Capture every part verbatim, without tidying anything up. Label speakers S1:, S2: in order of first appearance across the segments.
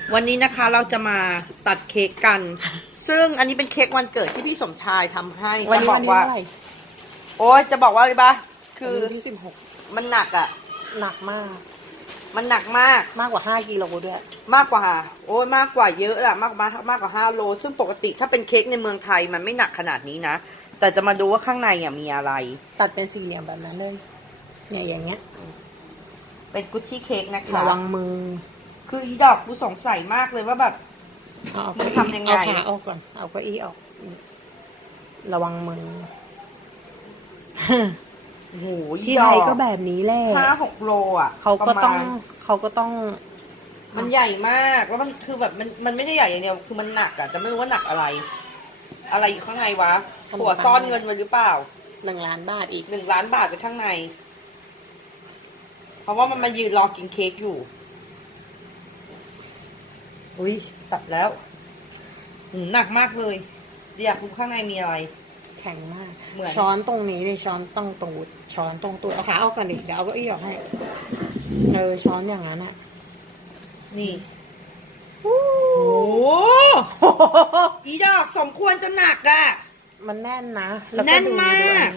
S1: วันนี้นะคะเราจะมาตัดเค้กกัน ซึ่งอันนี้เป็นเค้กวันเกิดที่พี่สมชายทำให้วันนี้บอกว่าโอ๊ยจะบอกว่าอะไรบ้าคือ
S2: ที่สิบหก
S1: มันหนักอ่ะ
S2: หนักมาก
S1: มันหนักมาก
S2: มากกว่าห้ากิโลด้วย
S1: มากกว่าโอ้ยมากกว่าเยอะอะมากมากมากกว่าห้าโลซึ่งปกติถ้าเป็นเค้กในเมืองไทยมันไม่หนักขนาดนี้นะแต่จะมาดูว่าข้างในอ่ะมีอะไร
S2: ตัดเป็นสี่เหลี่ยมแบบนั้นเลยเนี่ยอย่างเงี้ย
S1: เป็นกุชชี่เค้กนะคะ
S2: ระวังมือ
S1: คืออีดอกกูสงสัยมากเลยว่าแบบมันทำยังไง
S2: เอาขาออกก่อนเอาเก้าอี้ออกระวังมือ
S1: โอ้โห
S2: ที่ไทยก็แบบนี้แหละ
S1: ห้าหกโลอ่ะ
S2: เขาก็ต้องเขาก็ต้อง
S1: มันใหญ่มากแล้วมันคือแบบมันมันไม่ได้ใหญ่อย่างเดียวคือมันหนักอ่ะจะไม่รู้ว่าหนักอะไร อะไรอยู่ข้างในวะหัวซ่อนเงินไว้หรือเปล่า
S2: หนึ่งล้านบาทอีก
S1: หนึ่งล้านบาทไปข้างในเพราะว่ามันมายืนรอกินเค้กอยู่อุ้ยตัดแล้วหูหนักมากเลยอยากรู้ข้างในมีอะไร
S2: แข็งมาก
S1: เหมือน
S2: ช้อนตรงนี้ดิช้อนตรงตูดช้อนตรงตูดเอาขาเอากันดิเดี๋ยวเอาเก้าอี้ออกให้เออช้อนอย่างนั้นอ่ะ
S1: นี่โอ้อีดอกสมควรจะหนักอ่ะ
S2: มันแน่นนะ
S1: แน่นมาก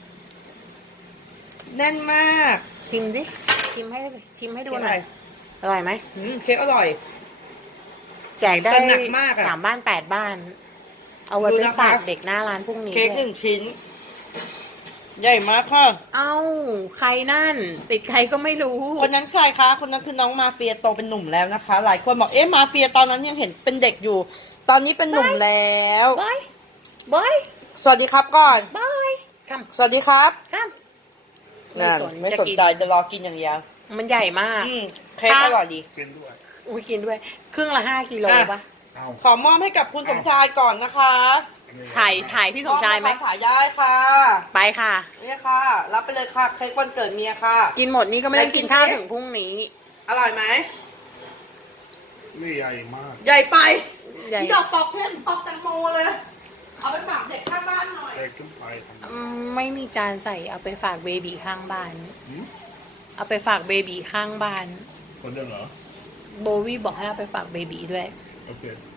S1: แน่นมาก
S2: ชิมดิชิมให้ชิมให้ดูหน่อยอร่อยไหม
S1: เค้กอร่อย
S2: แจกได้
S1: หนักมาก
S2: สามบ้านแปดบ้านเอาไว้ไปฝากเด็กหน้าร้านพรุ่งนี้
S1: เค้กหนึ่งชิ้นใหญ่มากค่ะ
S2: เอ้าใครนั่นติดใครก็ไม่รู้
S1: คนนั้นใครคะคนนั้นคือน้องมาเฟียโตเป็นหนุ่มแล้วนะคะหลายคนบอกเอ๊ะมาเฟียตอนนั้นยังเห็นเป็นเด็กอยู่ตอนนี้เป็นหนุ่มแล้ว
S2: บายบาย
S1: สวัสดีครับก่อน
S2: บายครับ
S1: สวัสดีครับ
S2: ครับ
S1: นั่นไม่สนใจจะรอกินอย่างเดียว
S2: มันใหญ่มาก
S1: เค้กอร่อยดี
S3: กินด้วย
S2: อุ้ยกินด้วยครึ่งละห้ากิโลป่ะ
S1: ขอมอบให้กับคุณสมชายก่อนนะคะ
S2: ถ่ายถ่ายพี่สมชายไหม
S1: ถ่ายได้ค่ะ
S2: ไปค่ะ
S1: นี่ค่ะรับไปเลยค่ะเค้กวันเกิดเมียค่ะ
S2: กินหมดนี่ก็ไม่ต้องกินข้าวถึงพรุ่งนี้
S1: อร่อยไหม
S3: นี่ใหญ่มาก
S1: ใหญ่ไปดอกปอกเทมปอกแตงโมเลยเอาไปฝากเด็กข้างบ้านหน่อย
S3: เด็กขึ้นไป
S2: ไม่มีจานใส่เอาไปฝากเบบีข้างบ้านเอาไปฝากเบบีข้างบ้าน
S3: คนเดียวเหรอ
S2: โบวี่บอกให้เอาไปฝากเบบีด้วย
S3: โอเค